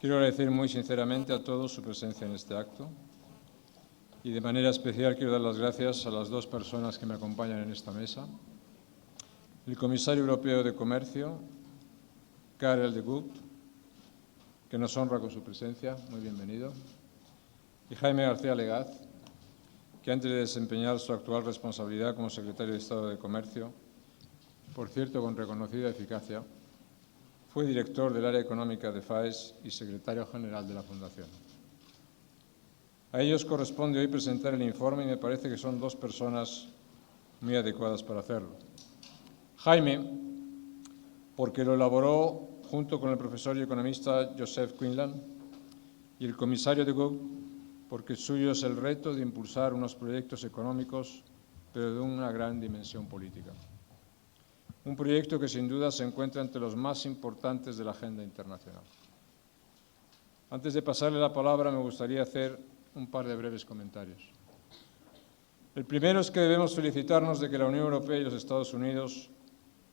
Quiero agradecer muy sinceramente a todos su presencia en este acto y de manera especial quiero dar las gracias a las dos personas que me acompañan en esta mesa. El Comisario Europeo de Comercio, Karel de Gucht, que nos honra con su presencia, muy bienvenido, y Jaime García Legaz, que antes de desempeñar su actual responsabilidad como Secretario de Estado de Comercio, por cierto con reconocida eficacia, fue director del área económica de FAES y secretario general de la Fundación. A ellos corresponde hoy presentar el informe y me parece que son dos personas muy adecuadas para hacerlo. Jaime, porque lo elaboró junto con el profesor y economista Joseph Quinlan, y el comisario de Gucht, porque suyo es el reto de impulsar unos proyectos económicos, pero de una gran dimensión política. Un proyecto que sin duda se encuentra entre los más importantes de la agenda internacional. Antes de pasarle la palabra, me gustaría hacer un par de breves comentarios. El primero es que debemos felicitarnos de que la Unión Europea y los Estados Unidos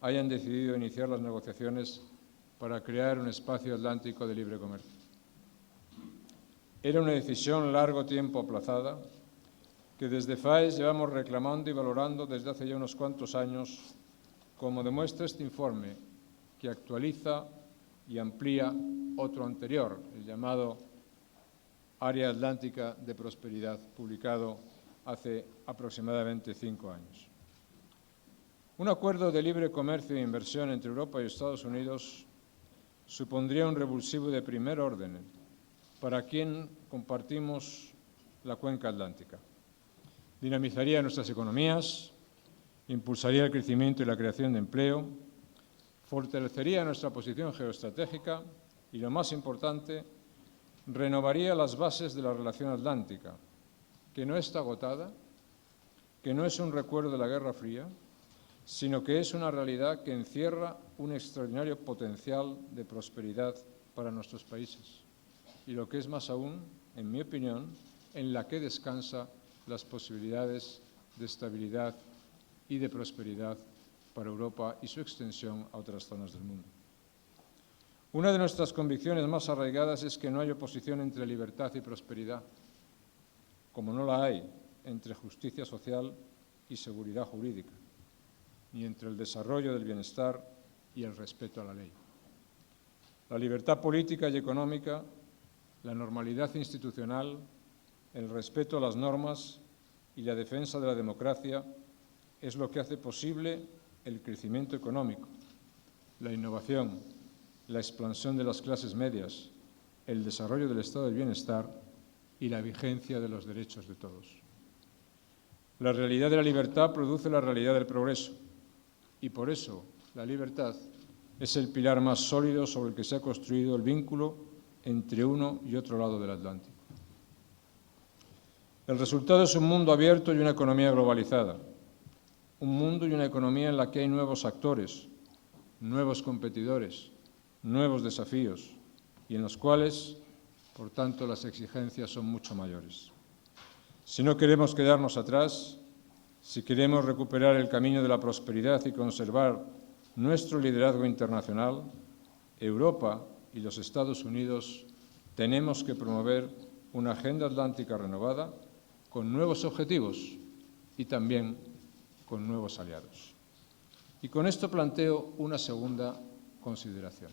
hayan decidido iniciar las negociaciones para crear un espacio atlántico de libre comercio. Era una decisión largo tiempo aplazada que desde FAES llevamos reclamando y valorando desde hace ya unos cuantos años, como demuestra este informe, que actualiza y amplía otro anterior, el llamado Área Atlántica de Prosperidad, publicado hace aproximadamente 5 años. Un acuerdo de libre comercio e inversión entre Europa y Estados Unidos supondría un revulsivo de primer orden para quien compartimos la cuenca atlántica. Dinamizaría nuestras economías, impulsaría el crecimiento y la creación de empleo, fortalecería nuestra posición geoestratégica y, lo más importante, renovaría las bases de la relación atlántica, que no está agotada, que no es un recuerdo de la Guerra Fría, sino que es una realidad que encierra un extraordinario potencial de prosperidad para nuestros países. Y lo que es más aún, en mi opinión, en la que descansa las posibilidades de estabilidad y de prosperidad para Europa y su extensión a otras zonas del mundo. Una de nuestras convicciones más arraigadas es que no hay oposición entre libertad y prosperidad, como no la hay entre justicia social y seguridad jurídica, ni entre el desarrollo del bienestar y el respeto a la ley. La libertad política y económica, la normalidad institucional, el respeto a las normas y la defensa de la democracia es lo que hace posible el crecimiento económico, la innovación, la expansión de las clases medias, el desarrollo del estado del bienestar y la vigencia de los derechos de todos. La realidad de la libertad produce la realidad del progreso y por eso la libertad es el pilar más sólido sobre el que se ha construido el vínculo entre uno y otro lado del Atlántico. El resultado es un mundo abierto y una economía globalizada, un mundo y una economía en la que hay nuevos actores, nuevos competidores, nuevos desafíos y en los cuales, por tanto, las exigencias son mucho mayores. Si no queremos quedarnos atrás, si queremos recuperar el camino de la prosperidad y conservar nuestro liderazgo internacional, Europa y los Estados Unidos tenemos que promover una agenda atlántica renovada con nuevos objetivos y también con nuevos aliados. Y con esto planteo una segunda consideración.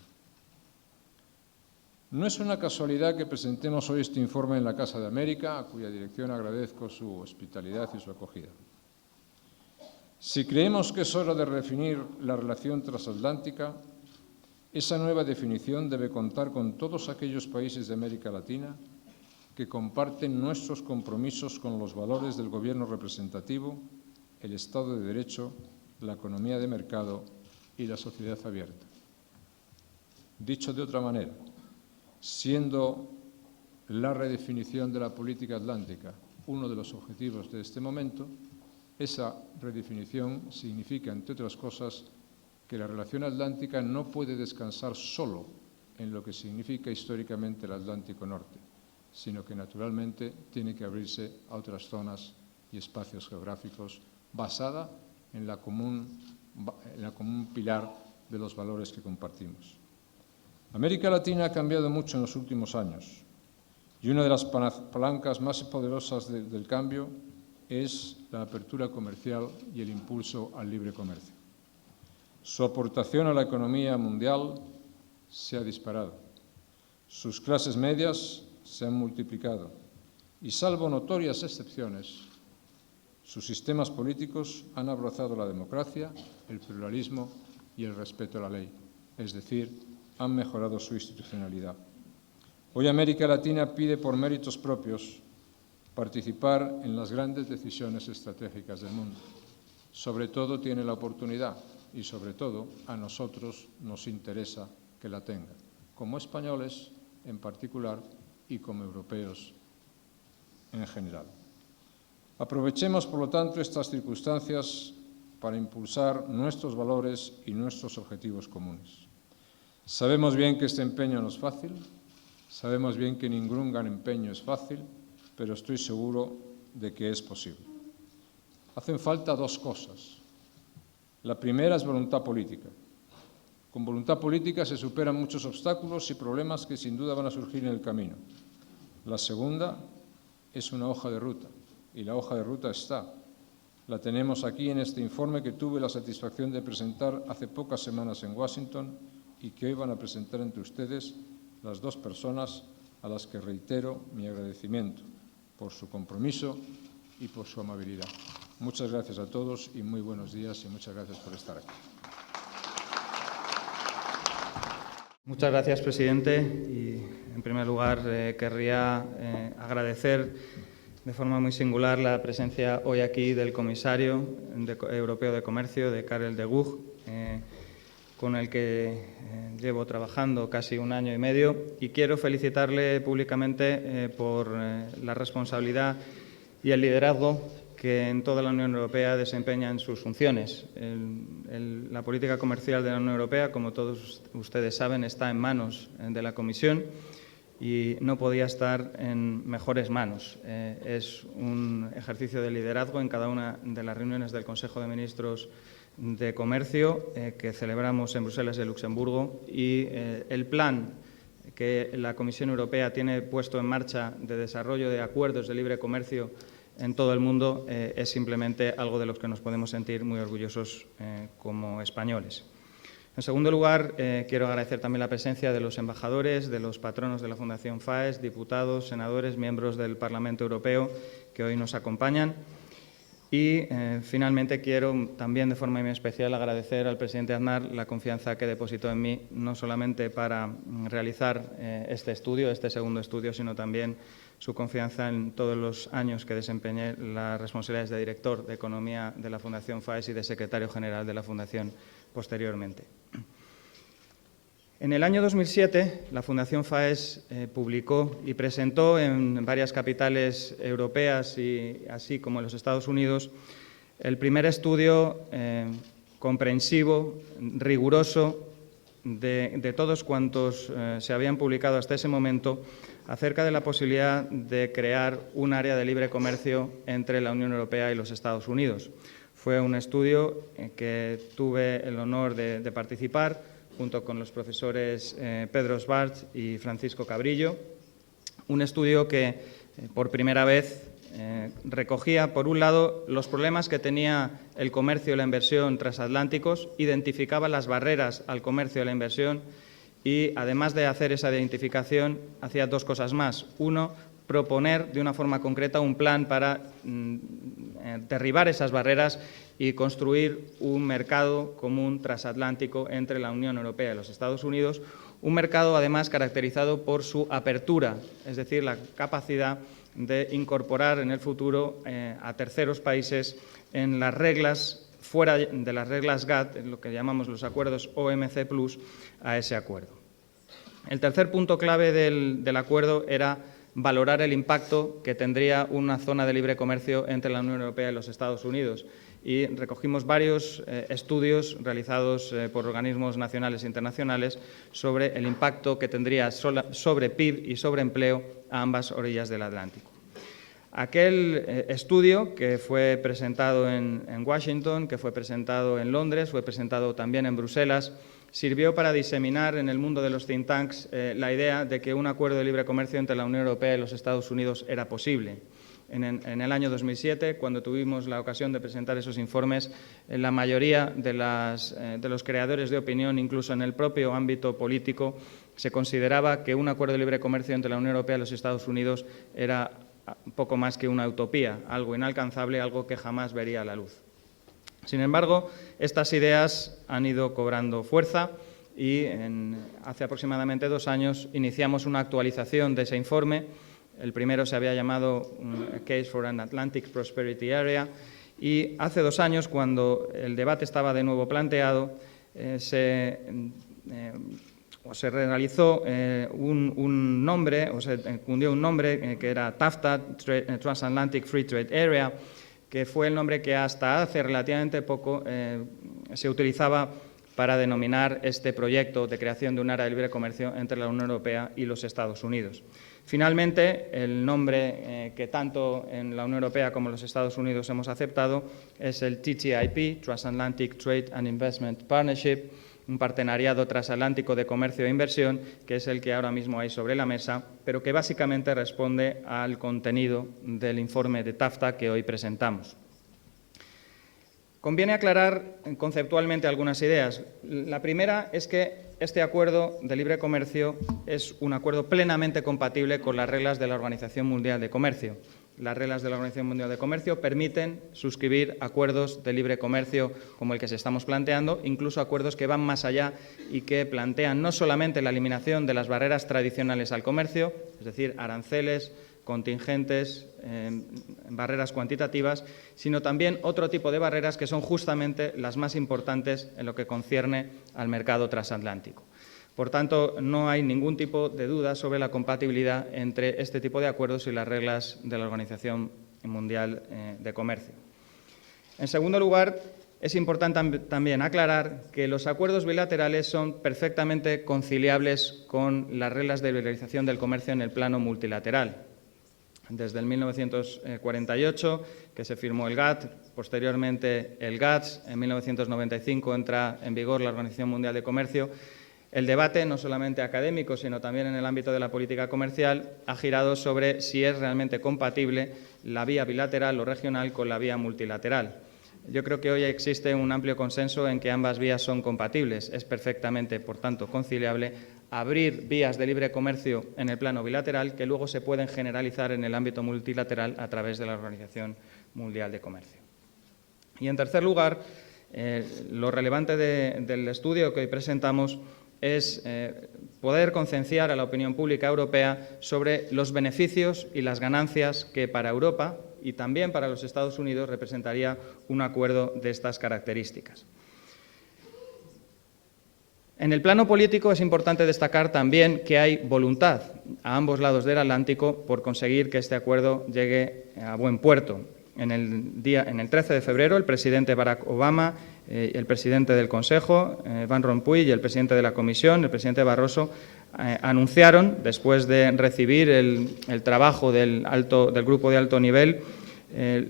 No es una casualidad que presentemos hoy este informe en la Casa de América, a cuya dirección agradezco su hospitalidad y su acogida. Si creemos que es hora de redefinir la relación transatlántica, esa nueva definición debe contar con todos aquellos países de América Latina que comparten nuestros compromisos con los valores del gobierno representativo, el Estado de Derecho, la economía de mercado y la sociedad abierta. Dicho de otra manera, siendo la redefinición de la política atlántica uno de los objetivos de este momento, esa redefinición significa, entre otras cosas, que la relación atlántica no puede descansar solo en lo que significa históricamente el Atlántico Norte, sino que naturalmente tiene que abrirse a otras zonas y espacios geográficos basada en la común pilar de los valores que compartimos. América Latina ha cambiado mucho en los últimos años y una de las palancas más poderosas del cambio es la apertura comercial y el impulso al libre comercio. Su aportación a la economía mundial se ha disparado. Sus clases medias se han multiplicado y, salvo notorias excepciones, sus sistemas políticos han abrazado la democracia, el pluralismo y el respeto a la ley, es decir, han mejorado su institucionalidad. Hoy América Latina pide por méritos propios participar en las grandes decisiones estratégicas del mundo. Sobre todo tiene la oportunidad y sobre todo a nosotros nos interesa que la tenga, como españoles en particular y como europeos en general. Aprovechemos, por lo tanto, estas circunstancias para impulsar nuestros valores y nuestros objetivos comunes. Sabemos bien que este empeño no es fácil, sabemos bien que ningún gran empeño es fácil, pero estoy seguro de que es posible. Hacen falta dos cosas. La primera es voluntad política. Con voluntad política se superan muchos obstáculos y problemas que sin duda van a surgir en el camino. La segunda es una hoja de ruta, y la hoja de ruta está. La tenemos aquí en este informe que tuve la satisfacción de presentar hace pocas semanas en Washington y que hoy van a presentar entre ustedes las dos personas a las que reitero mi agradecimiento por su compromiso y por su amabilidad. Muchas gracias a todos y muy buenos días y muchas gracias por estar aquí. Muchas gracias, presidente. Y, en primer lugar, querría agradecer de forma muy singular la presencia hoy aquí del comisario europeo de Comercio, de Karel de Gucht, con el que llevo trabajando casi un año y medio, y quiero felicitarle públicamente por la responsabilidad y el liderazgo que en toda la Unión Europea desempeña en sus funciones. La política comercial de la Unión Europea, como todos ustedes saben, está en manos de la Comisión y no podía estar en mejores manos. Es un ejercicio de liderazgo en cada una de las reuniones del Consejo de Ministros de Comercio que celebramos en Bruselas y Luxemburgo, y el plan que la Comisión Europea tiene puesto en marcha de desarrollo de acuerdos de libre comercio en todo el mundo es simplemente algo de lo que nos podemos sentir muy orgullosos como españoles. En segundo lugar, quiero agradecer también la presencia de los embajadores, de los patronos de la Fundación FAES, diputados, senadores, miembros del Parlamento Europeo que hoy nos acompañan. Y, finalmente, quiero también de forma muy especial agradecer al presidente Aznar la confianza que depositó en mí, no solamente para realizar este segundo estudio, sino también su confianza en todos los años que desempeñé las responsabilidades de director de Economía de la Fundación FAES y de secretario general de la Fundación posteriormente. En el año 2007, la Fundación FAES publicó y presentó en varias capitales europeas, así como en los Estados Unidos, el primer estudio comprensivo, riguroso, de todos cuantos se habían publicado hasta ese momento acerca de la posibilidad de crear un área de libre comercio entre la Unión Europea y los Estados Unidos. Fue un estudio en que tuve el honor de participar junto con los profesores Pedro Schwartz y Francisco Cabrillo, un estudio que por primera vez recogía, por un lado, los problemas que tenía el comercio y la inversión transatlánticos, identificaba las barreras al comercio y la inversión y, además de hacer esa identificación, hacía dos cosas más. Uno, proponer de una forma concreta un plan para derribar esas barreras y construir un mercado común transatlántico entre la Unión Europea y los Estados Unidos, un mercado además caracterizado por su apertura, es decir, la capacidad de incorporar en el futuro a terceros países en las reglas, fuera de las reglas GATT, en lo que llamamos los acuerdos OMC+, a ese acuerdo. El tercer punto clave del acuerdo era valorar el impacto que tendría una zona de libre comercio entre la Unión Europea y los Estados Unidos. Y recogimos varios estudios realizados por organismos nacionales e internacionales sobre el impacto que tendría sobre PIB y sobre empleo a ambas orillas del Atlántico. Aquel estudio que fue presentado en Washington, que fue presentado en Londres, fue presentado también en Bruselas, sirvió para diseminar en el mundo de los think tanks la idea de que un acuerdo de libre comercio entre la Unión Europea y los Estados Unidos era posible. En el año 2007, cuando tuvimos la ocasión de presentar esos informes, la mayoría de los creadores de opinión, incluso en el propio ámbito político, se consideraba que un acuerdo de libre comercio entre la Unión Europea y los Estados Unidos era poco más que una utopía, algo inalcanzable, algo que jamás vería la luz. Sin embargo, estas ideas han ido cobrando fuerza y hace aproximadamente 2 años iniciamos una actualización de ese informe. El primero se había llamado A Case for an Atlantic Prosperity Area y hace 2 años, cuando el debate estaba de nuevo planteado, se realizó un nombre, o se cundió un nombre que era TAFTA, Transatlantic Free Trade Area, que fue el nombre que hasta hace relativamente poco se utilizaba para denominar este proyecto de creación de un área de libre comercio entre la Unión Europea y los Estados Unidos. Finalmente, el nombre que tanto en la Unión Europea como en los Estados Unidos hemos aceptado es el TTIP, Transatlantic Trade and Investment Partnership, un partenariado transatlántico de comercio e inversión, que es el que ahora mismo hay sobre la mesa, pero que básicamente responde al contenido del informe de TAFTA que hoy presentamos. Conviene aclarar conceptualmente algunas ideas. La primera es que este acuerdo de libre comercio es un acuerdo plenamente compatible con las reglas de la Organización Mundial de Comercio. Las reglas de la Organización Mundial de Comercio permiten suscribir acuerdos de libre comercio como el que se estamos planteando, incluso acuerdos que van más allá y que plantean no solamente la eliminación de las barreras tradicionales al comercio, es decir, aranceles, contingentes, barreras cuantitativas, sino también otro tipo de barreras que son justamente las más importantes en lo que concierne al mercado transatlántico. Por tanto, no hay ningún tipo de duda sobre la compatibilidad entre este tipo de acuerdos y las reglas de la Organización Mundial de Comercio. En segundo lugar, es importante también aclarar que los acuerdos bilaterales son perfectamente conciliables con las reglas de liberalización del comercio en el plano multilateral. Desde el 1948, que se firmó el GATT, posteriormente el GATS, en 1995 entra en vigor la Organización Mundial de Comercio. El debate, no solamente académico, sino también en el ámbito de la política comercial, ha girado sobre si es realmente compatible la vía bilateral o regional con la vía multilateral. Yo creo que hoy existe un amplio consenso en que ambas vías son compatibles. Es perfectamente, por tanto, conciliable abrir vías de libre comercio en el plano bilateral que luego se pueden generalizar en el ámbito multilateral a través de la Organización Mundial de Comercio. Y, en tercer lugar, lo relevante del estudio que hoy presentamos es poder concienciar a la opinión pública europea sobre los beneficios y las ganancias que para Europa y también para los Estados Unidos representaría un acuerdo de estas características. En el plano político es importante destacar también que hay voluntad a ambos lados del Atlántico por conseguir que este acuerdo llegue a buen puerto. En el 13 de febrero, el presidente Barack Obama, el presidente del Consejo, Van Rompuy, y el presidente de la Comisión, el presidente Barroso, anunciaron, después de recibir el trabajo del grupo de alto nivel,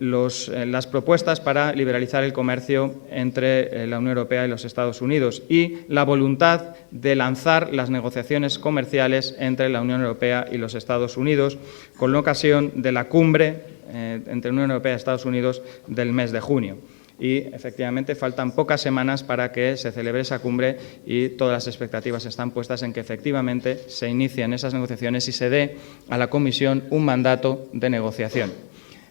las propuestas para liberalizar el comercio entre la Unión Europea y los Estados Unidos y la voluntad de lanzar las negociaciones comerciales entre la Unión Europea y los Estados Unidos con la ocasión de la cumbre entre la Unión Europea y Estados Unidos del mes de junio. Y, efectivamente, faltan pocas semanas para que se celebre esa cumbre y todas las expectativas están puestas en que, efectivamente, se inicien esas negociaciones y se dé a la Comisión un mandato de negociación.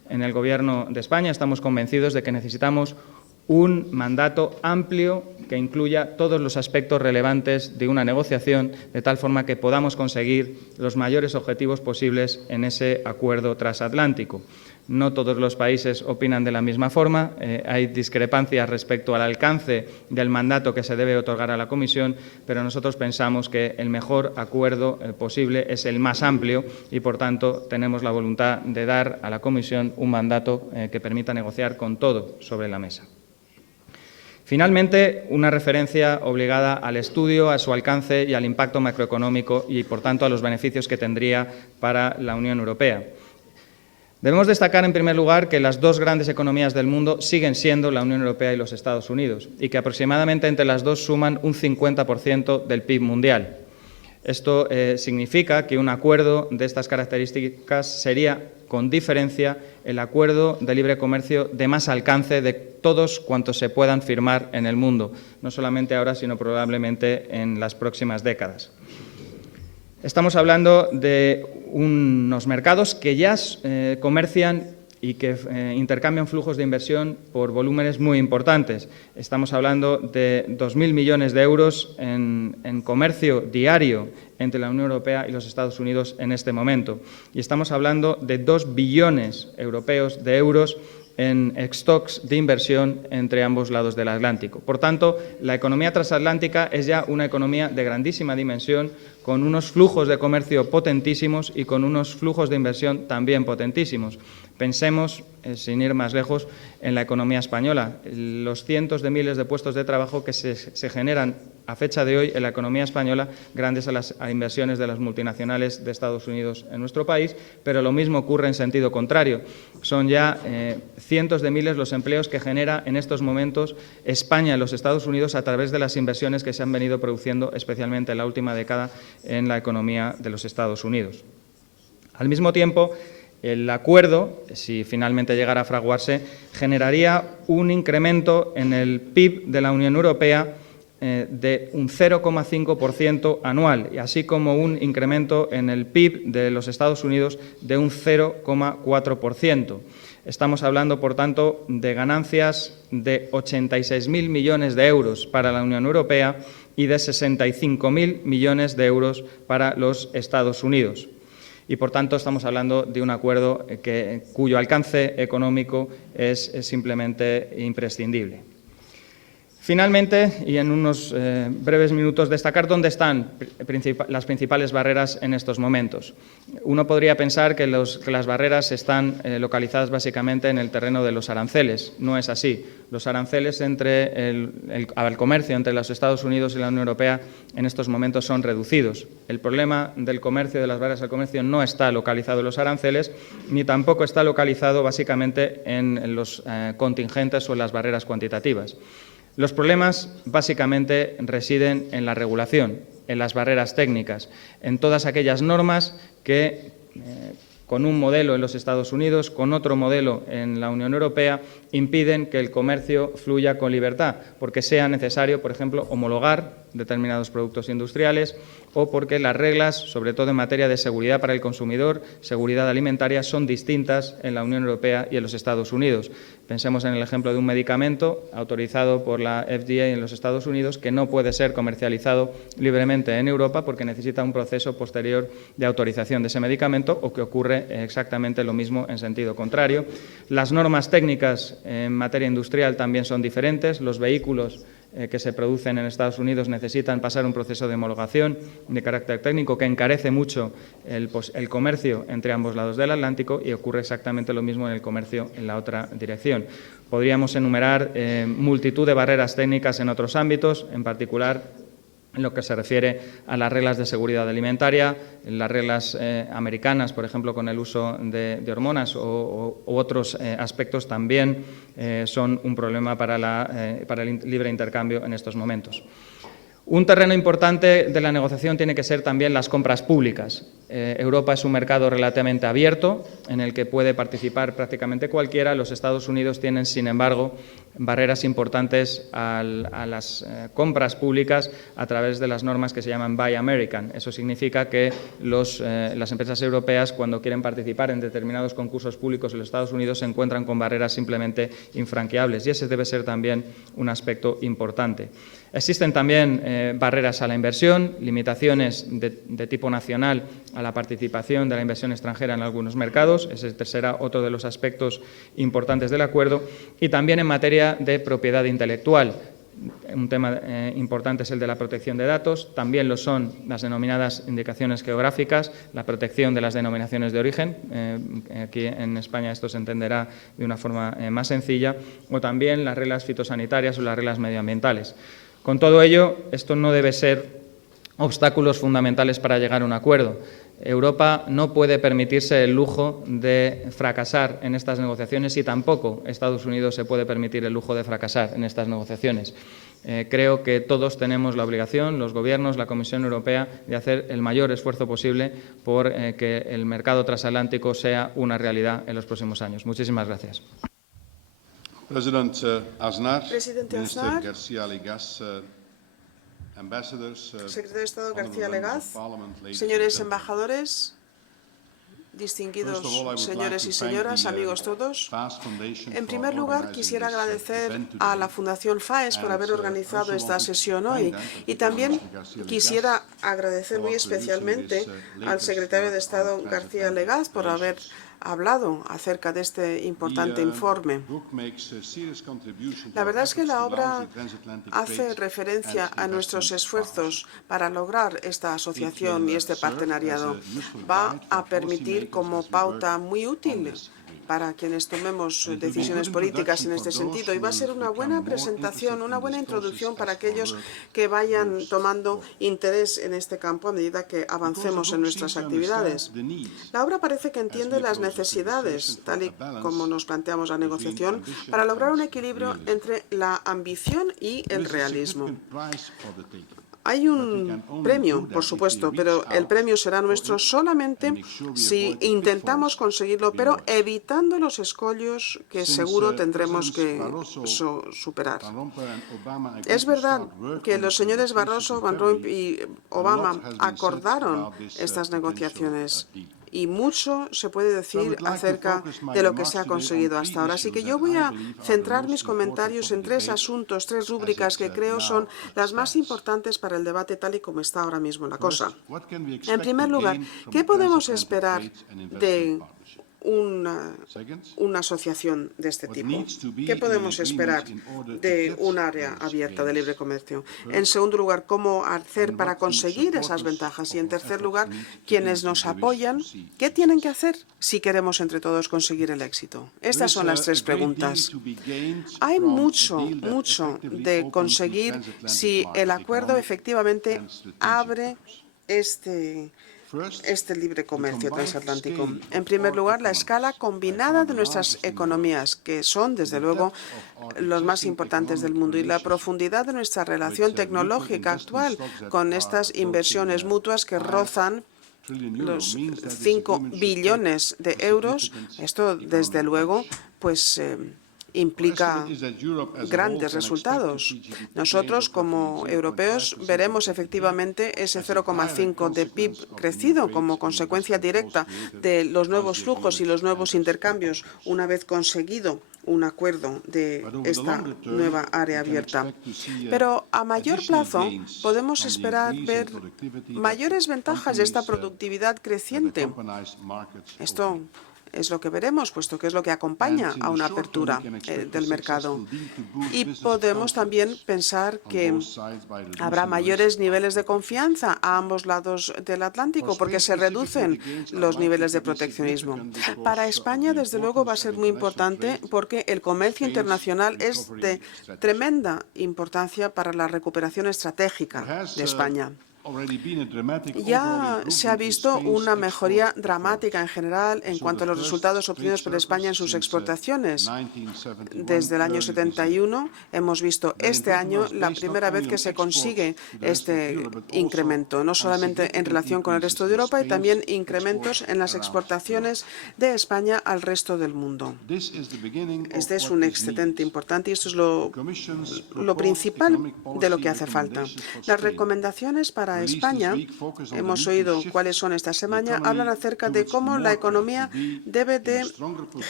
En el Gobierno de España estamos convencidos de que necesitamos un mandato amplio que incluya todos los aspectos relevantes de una negociación, de tal forma que podamos conseguir los mayores objetivos posibles en ese acuerdo transatlántico. No todos los países opinan de la misma forma, hay discrepancias respecto al alcance del mandato que se debe otorgar a la Comisión, pero nosotros pensamos que el mejor acuerdo posible es el más amplio y, por tanto, tenemos la voluntad de dar a la Comisión un mandato que permita negociar con todo sobre la mesa. Finalmente, una referencia obligada al estudio, a su alcance y al impacto macroeconómico y, por tanto, a los beneficios que tendría para la Unión Europea. Debemos destacar, en primer lugar, que las dos grandes economías del mundo siguen siendo la Unión Europea y los Estados Unidos, y que aproximadamente entre las dos suman un 50% del PIB mundial. Esto significa que un acuerdo de estas características sería, con diferencia, el acuerdo de libre comercio de más alcance de todos cuantos se puedan firmar en el mundo, no solamente ahora, sino probablemente en las próximas décadas. Estamos hablando de unos mercados que ya comercian y que intercambian flujos de inversión por volúmenes muy importantes. Estamos hablando de 2.000 millones de euros en comercio diario entre la Unión Europea y los Estados Unidos en este momento. Y estamos hablando de 2 billones europeos de euros en stocks de inversión entre ambos lados del Atlántico. Por tanto, la economía transatlántica es ya una economía de grandísima dimensión, con unos flujos de comercio potentísimos y con unos flujos de inversión también potentísimos. Pensemos, sin ir más lejos, en la economía española. Los cientos de miles de puestos de trabajo que se generan a fecha de hoy en la economía española gracias a las inversiones de las multinacionales de Estados Unidos en nuestro país, pero lo mismo ocurre en sentido contrario. Son ya cientos de miles los empleos que genera en estos momentos España en los Estados Unidos a través de las inversiones que se han venido produciendo, especialmente en la última década, en la economía de los Estados Unidos. Al mismo tiempo, el acuerdo, si finalmente llegara a fraguarse, generaría un incremento en el PIB de la Unión Europea de un 0,5% anual, y así como un incremento en el PIB de los Estados Unidos de un 0,4%. Estamos hablando, por tanto, de ganancias de 86.000 millones de euros para la Unión Europea y de 65.000 millones de euros para los Estados Unidos. Y, por tanto, estamos hablando de un acuerdo cuyo alcance económico es simplemente imprescindible. Finalmente, y en unos breves minutos, destacar dónde están las principales barreras en estos momentos. Uno podría pensar que las barreras están localizadas básicamente en el terreno de los aranceles. No es así. Los aranceles al comercio entre los Estados Unidos y la Unión Europea en estos momentos son reducidos. El problema del comercio, de las barreras al comercio, no está localizado en los aranceles, ni tampoco está localizado básicamente en los contingentes o en las barreras cuantitativas. Los problemas básicamente residen en la regulación, en las barreras técnicas, en todas aquellas normas que, con un modelo en los Estados Unidos, con otro modelo en la Unión Europea, impiden que el comercio fluya con libertad, porque sea necesario, por ejemplo, homologar determinados productos industriales o porque las reglas, sobre todo en materia de seguridad para el consumidor, seguridad alimentaria, son distintas en la Unión Europea y en los Estados Unidos. Pensemos en el ejemplo de un medicamento autorizado por la FDA en los Estados Unidos que no puede ser comercializado libremente en Europa porque necesita un proceso posterior de autorización de ese medicamento, o que ocurre exactamente lo mismo en sentido contrario. Las normas técnicas en materia industrial también son diferentes. Los vehículos que se producen en Estados Unidos necesitan pasar un proceso de homologación de carácter técnico que encarece mucho el comercio entre ambos lados del Atlántico, y ocurre exactamente lo mismo en el comercio en la otra dirección. Podríamos enumerar multitud de barreras técnicas en otros ámbitos, en particular en lo que se refiere a las reglas de seguridad alimentaria, las reglas americanas, por ejemplo, con el uso de hormonas u otros aspectos también son un problema para el libre intercambio en estos momentos. Un terreno importante de la negociación tiene que ser también las compras públicas. Europa es un mercado relativamente abierto en el que puede participar prácticamente cualquiera. Los Estados Unidos tienen, sin embargo, barreras importantes a las compras públicas a través de las normas que se llaman Buy American. Eso significa que las empresas europeas, cuando quieren participar en determinados concursos públicos en los Estados Unidos, se encuentran con barreras simplemente infranqueables, y ese debe ser también un aspecto importante. Existen también barreras a la inversión, limitaciones de tipo nacional a la participación de la inversión extranjera en algunos mercados. Ese será otro de los aspectos importantes del acuerdo. Y también en materia de propiedad intelectual. Un tema importante es el de la protección de datos. También lo son las denominadas indicaciones geográficas, la protección de las denominaciones de origen. Aquí en España esto se entenderá de una forma más sencilla. O también las reglas fitosanitarias o las reglas medioambientales. Con todo ello, esto no debe ser obstáculos fundamentales para llegar a un acuerdo. Europa no puede permitirse el lujo de fracasar en estas negociaciones y tampoco Estados Unidos se puede permitir el lujo de fracasar en estas negociaciones. Creo que todos tenemos la obligación, los gobiernos, la Comisión Europea, de hacer el mayor esfuerzo posible por que el mercado transatlántico sea una realidad en los próximos años. Muchísimas gracias. Presidente Aznar, Secretario de Estado García Legaz, señores embajadores, distinguidos señores y señoras, amigos todos. En primer lugar, quisiera agradecer a la Fundación FAES por haber organizado esta sesión hoy y también quisiera agradecer muy especialmente al secretario de Estado García Legaz por haber hablado acerca de este importante informe. La verdad es que la obra hace referencia a nuestros esfuerzos para lograr esta asociación y este partenariado. Va a permitir como pauta muy útil para quienes tomemos decisiones políticas en este sentido. Y va a ser una buena presentación, una buena introducción para aquellos que vayan tomando interés en este campo a medida que avancemos en nuestras actividades. La obra parece que entiende las necesidades, tal y como nos planteamos la negociación, para lograr un equilibrio entre la ambición y el realismo. Hay un premio, por supuesto, pero el premio será nuestro solamente si intentamos conseguirlo, pero evitando los escollos que seguro tendremos que superar. Es verdad que los señores Barroso, Van Rompuy y Obama acordaron estas negociaciones y mucho se puede decir acerca de lo que se ha conseguido hasta ahora. Así que yo voy a centrar mis comentarios en tres asuntos, tres rúbricas que creo son las más importantes para el debate tal y como está ahora mismo la cosa. En primer lugar, ¿qué podemos esperar de una asociación de este tipo? ¿Qué podemos esperar de un área abierta de libre comercio? En segundo lugar, ¿cómo hacer para conseguir esas ventajas? Y en tercer lugar, quienes nos apoyan, ¿qué tienen que hacer si queremos entre todos conseguir el éxito? Estas son las tres preguntas. Hay mucho de conseguir si el acuerdo efectivamente abre este libre comercio transatlántico. En primer lugar, la escala combinada de nuestras economías, que son, desde luego, los más importantes del mundo, y la profundidad de nuestra relación tecnológica actual con estas inversiones mutuas que rozan los 5 billones de euros. Esto, desde luego, pues implica grandes resultados. Nosotros, como europeos, veremos efectivamente ese 0,5 de PIB crecido como consecuencia directa de los nuevos flujos y los nuevos intercambios una vez conseguido un acuerdo de esta nueva área abierta. Pero a mayor plazo podemos esperar ver mayores ventajas de esta productividad creciente. Esto es lo que veremos, puesto que es lo que acompaña a una apertura del mercado. Y podemos también pensar que habrá mayores niveles de confianza a ambos lados del Atlántico, porque se reducen los niveles de proteccionismo. Para España, desde luego, va a ser muy importante porque el comercio internacional es de tremenda importancia para la recuperación estratégica de España. Ya se ha visto una mejoría dramática en general en cuanto a los resultados obtenidos por España en sus exportaciones. Desde el año 71 hemos visto este año la primera vez que se consigue este incremento, no solamente en relación con el resto de Europa, y también incrementos en las exportaciones de España al resto del mundo. Este es un excedente importante y esto es lo principal de lo que hace falta. Las recomendaciones para España, hemos oído cuáles son esta semana, hablan acerca de cómo la economía debe de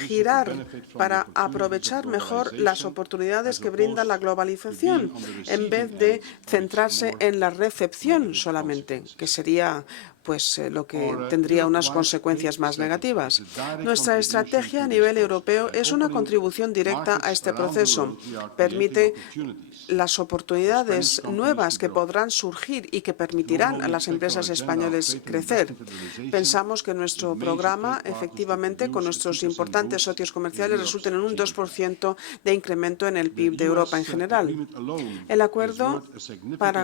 girar para aprovechar mejor las oportunidades que brinda la globalización, en vez de centrarse en la recepción solamente, que sería lo que tendría unas consecuencias más negativas. Nuestra estrategia a nivel europeo es una contribución directa a este proceso. Permite las oportunidades nuevas que podrán surgir y que permitirán a las empresas españolas crecer. Pensamos que nuestro programa, efectivamente, con nuestros importantes socios comerciales, resulten en un 2% de incremento en el PIB de Europa en general. El acuerdo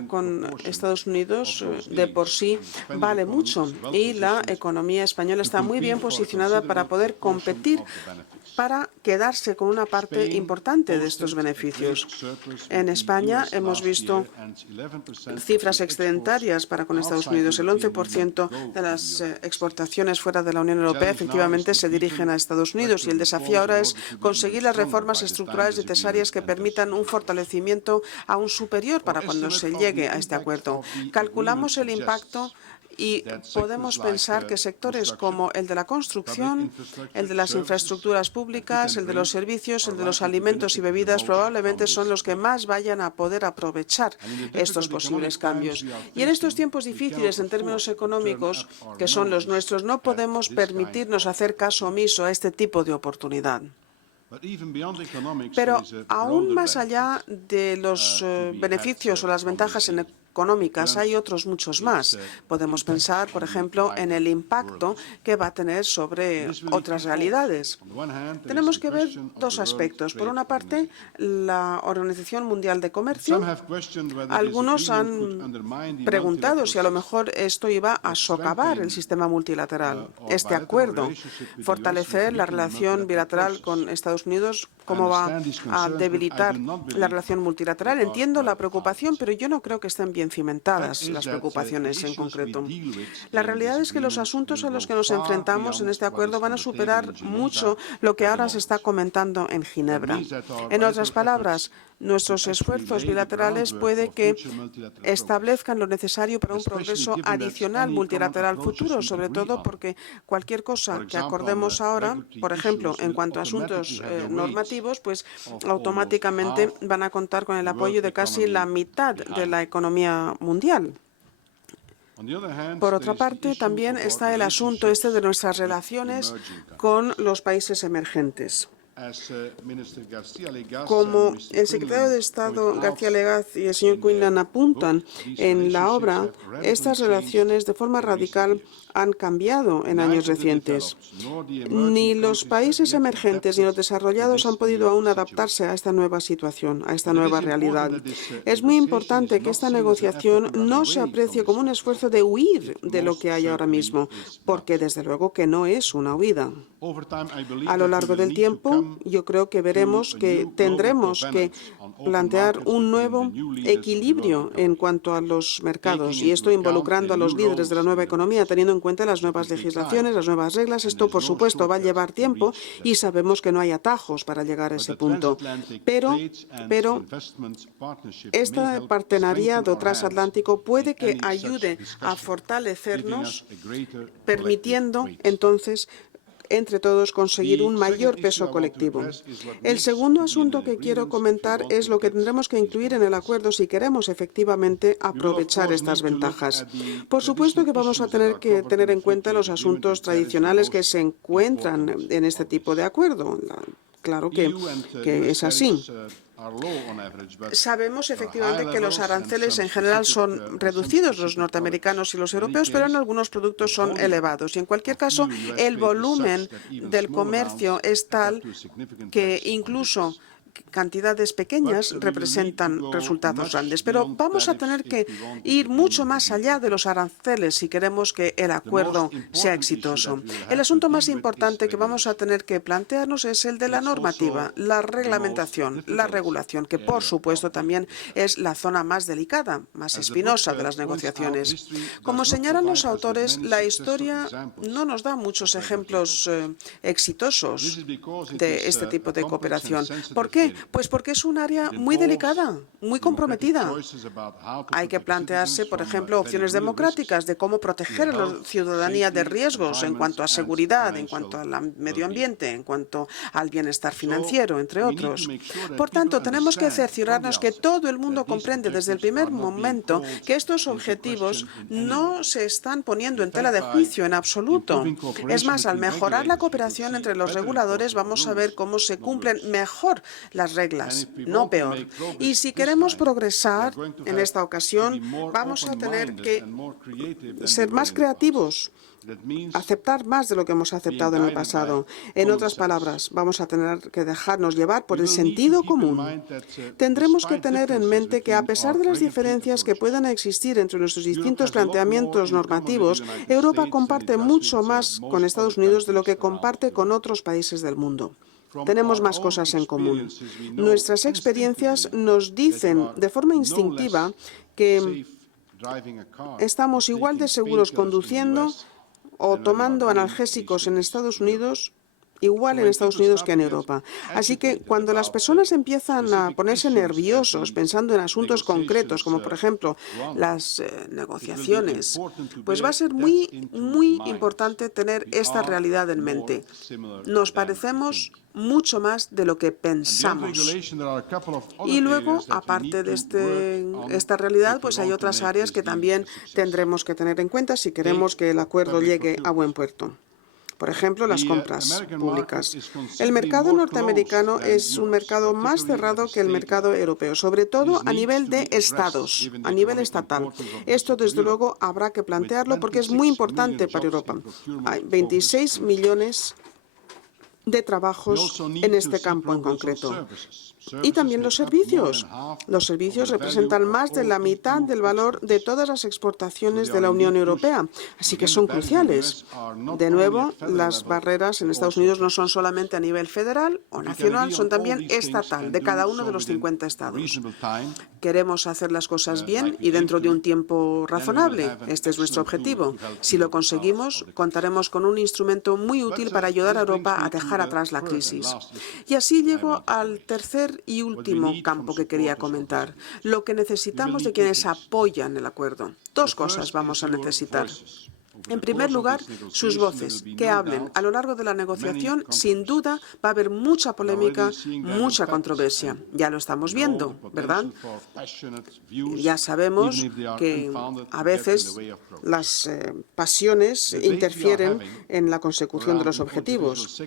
con Estados Unidos, de por sí, vale mucho y la economía española está muy bien posicionada para poder competir, para quedarse con una parte importante de estos beneficios. En España hemos visto cifras excedentarias para con Estados Unidos. El 11% de las exportaciones fuera de la Unión Europea efectivamente se dirigen a Estados Unidos y el desafío ahora es conseguir las reformas estructurales necesarias que permitan un fortalecimiento aún superior para cuando se llegue a este acuerdo. Calculamos el impacto y podemos pensar que sectores como el de la construcción, el de las infraestructuras públicas, el de los servicios, el de los alimentos y bebidas probablemente son los que más vayan a poder aprovechar estos posibles cambios. Y en estos tiempos difíciles en términos económicos, que son los nuestros, no podemos permitirnos hacer caso omiso a este tipo de oportunidad. Pero aún más allá de los beneficios o las ventajas económicas, hay otros muchos más. Podemos pensar, por ejemplo, en el impacto que va a tener sobre otras realidades. Tenemos que ver dos aspectos. Por una parte, la Organización Mundial de Comercio. Algunos han preguntado si a lo mejor esto iba a socavar el sistema multilateral, este acuerdo, fortalecer la relación bilateral con Estados Unidos, cómo va a debilitar la relación multilateral. Entiendo la preocupación, pero yo no creo que estén bien cimentadas las preocupaciones en concreto. La realidad es que los asuntos a los que nos enfrentamos en este acuerdo van a superar mucho lo que ahora se está comentando en Ginebra. En otras palabras, nuestros esfuerzos bilaterales puede que establezcan lo necesario para un progreso adicional multilateral futuro, sobre todo porque cualquier cosa que acordemos ahora, por ejemplo, en cuanto a asuntos normativos, pues automáticamente van a contar con el apoyo de casi la mitad de la economía mundial. Por otra parte, también está el asunto de nuestras relaciones con los países emergentes. Como el secretario de Estado García Legaz y el señor Quinlan apuntan en la obra, estas relaciones de forma radical han cambiado en años recientes. Ni los países emergentes ni los desarrollados han podido aún adaptarse a esta nueva situación, a esta nueva realidad. Es muy importante que esta negociación no se aprecie como un esfuerzo de huir de lo que hay ahora mismo, porque desde luego que no es una huida. A lo largo del tiempo, yo creo que veremos que tendremos que plantear un nuevo equilibrio en cuanto a los mercados, y esto involucrando a los líderes de la nueva economía, teniendo en cuenta las nuevas legislaciones, las nuevas reglas. Esto, por supuesto, va a llevar tiempo y sabemos que no hay atajos para llegar a ese punto. Pero este partenariado transatlántico puede que ayude a fortalecernos, permitiendo entonces entre todos conseguir un mayor peso colectivo. El segundo asunto que quiero comentar es lo que tendremos que incluir en el acuerdo si queremos efectivamente aprovechar estas ventajas. Por supuesto que vamos a tener que tener en cuenta los asuntos tradicionales que se encuentran en este tipo de acuerdo. Claro que es así. Sabemos efectivamente que los aranceles en general son reducidos, los norteamericanos y los europeos, pero en algunos productos son elevados. Y en cualquier caso, el volumen del comercio es tal que incluso cantidades pequeñas representan resultados grandes. Pero vamos a tener que ir mucho más allá de los aranceles si queremos que el acuerdo sea exitoso. El asunto más importante que vamos a tener que plantearnos es el de la normativa, la reglamentación, la regulación, que por supuesto también es la zona más delicada, más espinosa de las negociaciones. Como señalan los autores, la historia no nos da muchos ejemplos exitosos de este tipo de cooperación. ¿Por qué? Pues porque es un área muy delicada, muy comprometida. Hay que plantearse, por ejemplo, opciones democráticas de cómo proteger a la ciudadanía de riesgos en cuanto a seguridad, en cuanto al medio ambiente, en cuanto al bienestar financiero, entre otros. Por tanto, tenemos que cerciorarnos que todo el mundo comprende desde el primer momento que estos objetivos no se están poniendo en tela de juicio en absoluto. Es más, al mejorar la cooperación entre los reguladores, vamos a ver cómo se cumplen mejor las reglas, no peor. Y si queremos progresar en esta ocasión, vamos a tener que ser más creativos, aceptar más de lo que hemos aceptado en el pasado. En otras palabras, vamos a tener que dejarnos llevar por el sentido común. Tendremos que tener en mente que, a pesar de las diferencias que puedan existir entre nuestros distintos planteamientos normativos, Europa comparte mucho más con Estados Unidos de lo que comparte con otros países del mundo. Tenemos más cosas en común. Nuestras experiencias nos dicen de forma instintiva que estamos igual de seguros conduciendo o tomando analgésicos en Estados Unidos, igual en Estados Unidos que en Europa. Así que cuando las personas empiezan a ponerse nerviosos pensando en asuntos concretos, como por ejemplo las negociaciones, pues va a ser muy importante tener esta realidad en mente. Nos parecemos mucho más de lo que pensamos. Y luego, aparte de esta realidad, pues hay otras áreas que también tendremos que tener en cuenta si queremos que el acuerdo llegue a buen puerto. Por ejemplo, las compras públicas. El mercado norteamericano es un mercado más cerrado que el mercado europeo, sobre todo a nivel de estados, a nivel estatal. Esto, desde luego, habrá que plantearlo porque es muy importante para Europa. Hay 26 millones de trabajos en este campo en concreto. Y también los servicios. Los servicios representan más de la mitad del valor de todas las exportaciones de la Unión Europea, así que son cruciales. De nuevo, las barreras en Estados Unidos no son solamente a nivel federal o nacional, son también estatal, de cada uno de los 50 estados. Queremos hacer las cosas bien y dentro de un tiempo razonable. Este es nuestro objetivo. Si lo conseguimos, contaremos con un instrumento muy útil para ayudar a Europa a dejar atrás la crisis. Y así llego al tercer y último campo que quería comentar, lo que necesitamos de quienes apoyan el acuerdo. Dos cosas vamos a necesitar. En primer lugar, sus voces, que hablen. A lo largo de la negociación, sin duda, va a haber mucha polémica, mucha controversia. Ya lo estamos viendo, ¿verdad? Ya sabemos que a veces las pasiones interfieren en la consecución de los objetivos.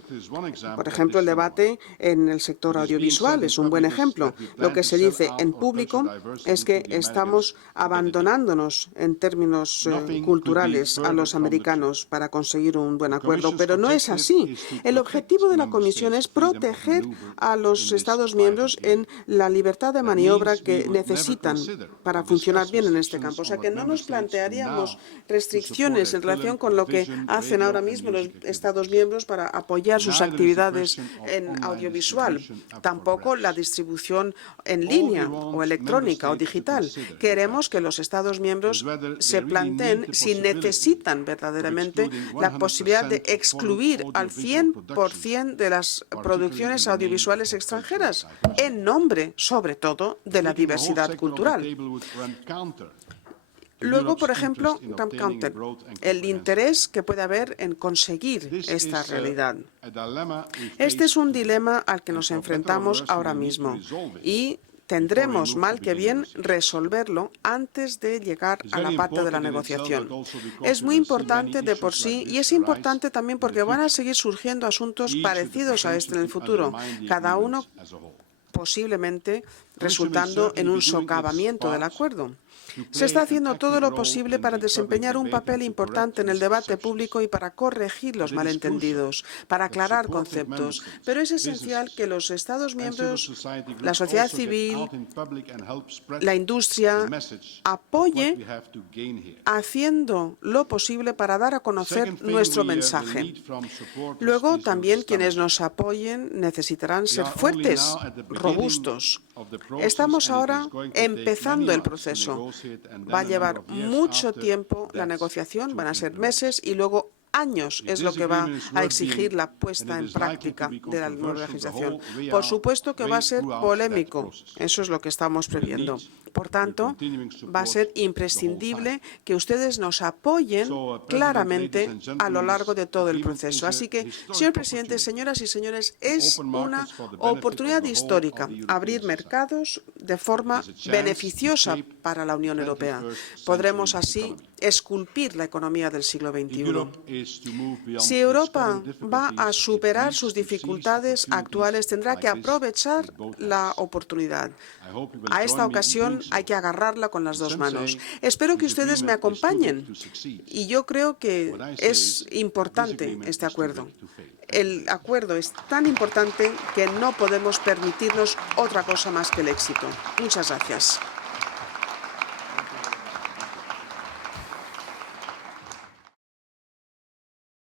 Por ejemplo, el debate en el sector audiovisual es un buen ejemplo. Lo que se dice en público es que estamos abandonándonos en términos culturales a los americanos para conseguir un buen acuerdo, pero no es así. El objetivo de la Comisión es proteger a los Estados miembros en la libertad de maniobra que necesitan para funcionar bien en este campo. O sea que no nos plantearíamos restricciones en relación con lo que hacen ahora mismo los Estados miembros para apoyar sus actividades en audiovisual. Tampoco la distribución en línea o electrónica o digital. Queremos que los Estados miembros se planteen si necesitan verdaderamente la posibilidad de excluir al 100% de las producciones audiovisuales extranjeras, en nombre, sobre todo, de la diversidad cultural. Luego, por ejemplo, Trump Counter, el interés que puede haber en conseguir esta realidad. Este es un dilema al que nos enfrentamos ahora mismo y tendremos, mal que bien, resolverlo antes de llegar a la parte de la negociación. Es muy importante de por sí y es importante también porque van a seguir surgiendo asuntos parecidos a este en el futuro, cada uno posiblemente resultando en un socavamiento del acuerdo. Se está haciendo todo lo posible para desempeñar un papel importante en el debate público y para corregir los malentendidos, para aclarar conceptos. Pero es esencial que los Estados miembros, la sociedad civil, la industria, apoye haciendo lo posible para dar a conocer nuestro mensaje. Luego, también quienes nos apoyen necesitarán ser fuertes, robustos. Estamos ahora empezando el proceso. Va a llevar mucho tiempo la negociación, van a ser meses y luego años es lo que va a exigir la puesta en práctica de la nueva legislación. Por supuesto que va a ser polémico, eso es lo que estamos previendo. Por tanto, va a ser imprescindible que ustedes nos apoyen claramente a lo largo de todo el proceso. Así que, señor presidente, señoras y señores, es una oportunidad histórica abrir mercados de forma beneficiosa para la Unión Europea. Podremos así esculpir la economía del siglo XXI. Si Europa va a superar sus dificultades actuales, tendrá que aprovechar la oportunidad. A esta ocasión hay que agarrarla con las dos manos. Espero que ustedes me acompañen y yo creo que es importante este acuerdo. El acuerdo es tan importante que no podemos permitirnos otra cosa más que el éxito. Muchas gracias.